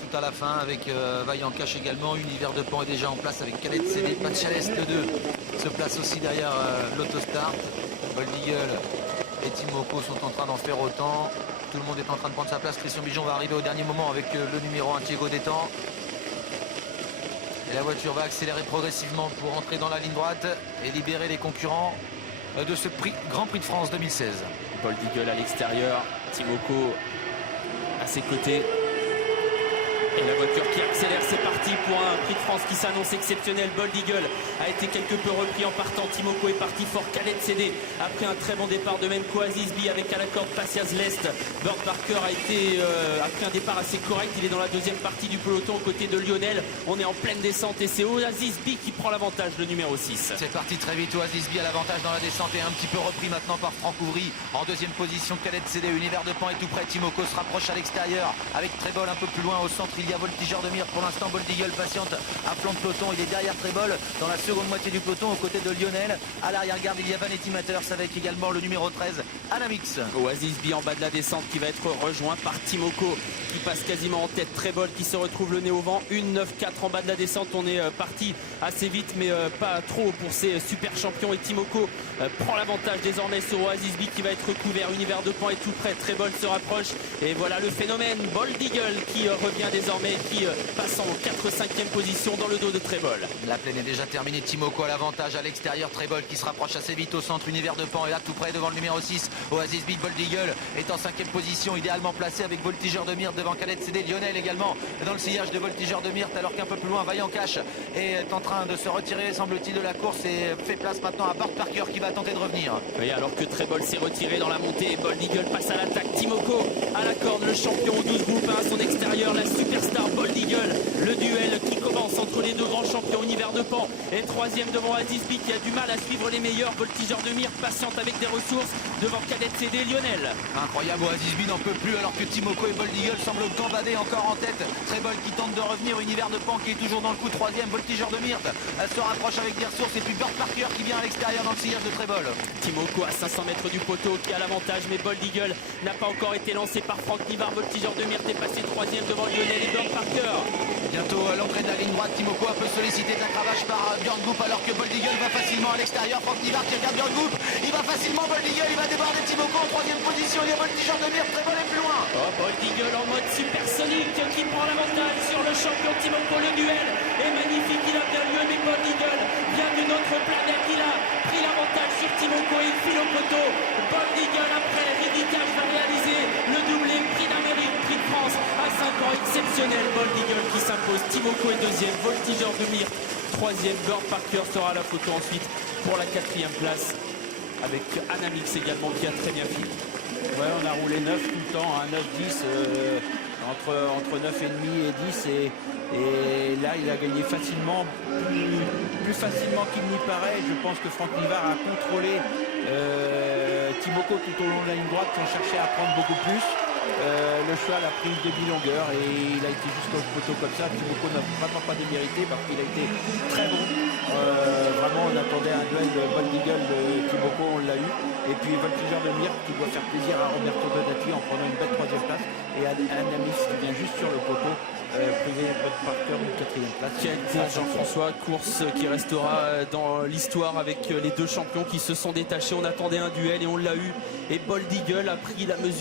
tout à la fin avec Vaillant Cache également. Univers de Pan est déjà en place avec Cadet CD. Pachalès le 2 se place aussi derrière l'autostart. Bold Eagle et Timoko sont en train d'en faire autant. Tout le monde est en train de prendre sa place. Christian Bijon va arriver au dernier moment avec le numéro 1 Diego Détang. Et la voiture va accélérer progressivement pour entrer dans la ligne droite et libérer les concurrents de ce Grand Prix de France 2016. Bold Eagle à l'extérieur, Timoko à ses côtés. Et la voiture qui accélère, c'est parti pour un Prix de France qui s'annonce exceptionnel. Bold Eagle a été quelque peu repris en partant. Timoko est parti fort. Cadet CD après un très bon départ. De même qu'Oasis B avec à la corde Passias Lest. Bird Parker a pris un départ assez correct. Il est dans la deuxième partie du peloton aux côtés de Lionel. On est en pleine descente et c'est Oasis B qui prend l'avantage, le numéro 6. C'est parti très vite. Oasis B à l'avantage dans la descente et un petit peu repris maintenant par Franck Ouvry. En deuxième position, Cadet CD. Univers de Pan est tout près. Timoko se rapproche à l'extérieur avec Trébol un peu plus loin au centre. Il y a Voltigeur de Mire pour l'instant. Bold Eagle patiente à flanc de peloton. Il est derrière Trébol dans la seconde moitié du peloton aux côtés de Lionel. À l'arrière-garde, il y a Vanetti Matters avec également le numéro 13, Anamix. Oasis B en bas de la descente qui va être rejoint par Timoko qui passe quasiment en tête. Trébol qui se retrouve le nez au vent. 1,9,4 en bas de la descente. On est parti assez vite mais pas trop pour ces super champions. Et Timoko prend l'avantage désormais sur Oasis B qui va être recouvert. Univers de Pan est tout près. Trébol se rapproche. Et voilà le phénomène. Bold Eagle qui revient désormais, qui passe en 4-5e position dans le dos de Trébol. La plaine est déjà terminée. Timoko à l'avantage à l'extérieur. Trébol qui se rapproche assez vite au centre. Univers de Pan est là tout près devant le numéro 6. Oasis B. Bold Eagle est en 5e position, idéalement placé avec Voltigeur de Myrte devant Cadet CD. Lionel également dans le sillage de Voltigeur de Myrte, alors qu'un peu plus loin Vaillant Cache est en train de se retirer, semble-t-il, de la course et fait place maintenant à Bird Parker qui va tenter de revenir. Oui, alors que Trébol s'est retiré dans la montée, Bold Eagle passe à l'attaque. Timoko à la corde, le champion au 12 groupes 1 à son extérieur, la superstar Bold Eagle. Le duel qui commence entre les deux grands champions. Univers de Pan est 3e devant Oasis B qui a du mal à suivre les meilleurs. Voltigeur de Mire patiente avec des ressources devant Cadet CD. Lionel. Incroyable, Oasis B n'en peut plus alors que Timoko et Bold Eagle semblent gambader encore en tête. Trébol qui tente de revenir. Univers de Pan qui est toujours dans le coup. 3e, Voltigeur de Myrte se rapproche avec des ressources et puis Bird Parker qui vient à l'extérieur dans le sillage de Trébol. Timoko à 500 mètres du poteau qui a l'avantage, mais Bold Eagle n'a pas encore été lancé par Franck Nivard. Voltigeur de Myrte est passé 3e devant Lionel et Bird Parker. Bientôt à l'entrée de la ligne droite, Timoko un peu sollicité de la cravache par Björn Goop alors que Bold Eagle va facilement à l'extérieur. Franck Nivard qui regarde Björn Goop, il va facilement. Bold Eagle, il va déborder Timoko en 3e position. Il y a Voltigeur de Myrte, Trébol est plus loin. Oh, Bold Eagle en mode supersonique qui prend l'avantage sur le champion Timoko. Le duel est magnifique, il a bien lieu, mais Bold Eagle vient d'une autre planète. Il a pris l'avantage sur Timoko et il file au poteau. Bold Eagle après Ridicage va réaliser le doublé Prix d'Amérique, Prix de France à 5 ans exceptionnel. Bold Eagle qui s'impose. Timoko est 2e, Voltigeur de Myrte 3e. Bird Parker sera à la photo ensuite pour la 4e place avec Anamix également qui a très bien fini. Ouais, on a roulé 9 tout le temps, hein, 9-10, entre 9,5 et 10 et là il a gagné facilement, plus facilement qu'il n'y paraît. Je pense que Franck Nivard a contrôlé Timoko tout au long de la ligne droite sans chercher à prendre beaucoup plus. Le cheval a pris une demi-longueur et il a été jusqu'au poteau comme ça. Timoko n'a vraiment pas démérité parce qu'il a été très bon. Vraiment on attendait un duel de Bold Eagle de Timoko, on l'a eu. Et puis Voltigeur de Myrte qui doit faire plaisir à Roberto Donati en prenant une belle 3e place. Et Anamix qui vient juste sur le poteau, privé Bird Parker une 4e place. Quelle course, Jean-François, course qui restera dans l'histoire avec les deux champions qui se sont détachés. On attendait un duel et on l'a eu. Et Bold Eagle a pris la mesure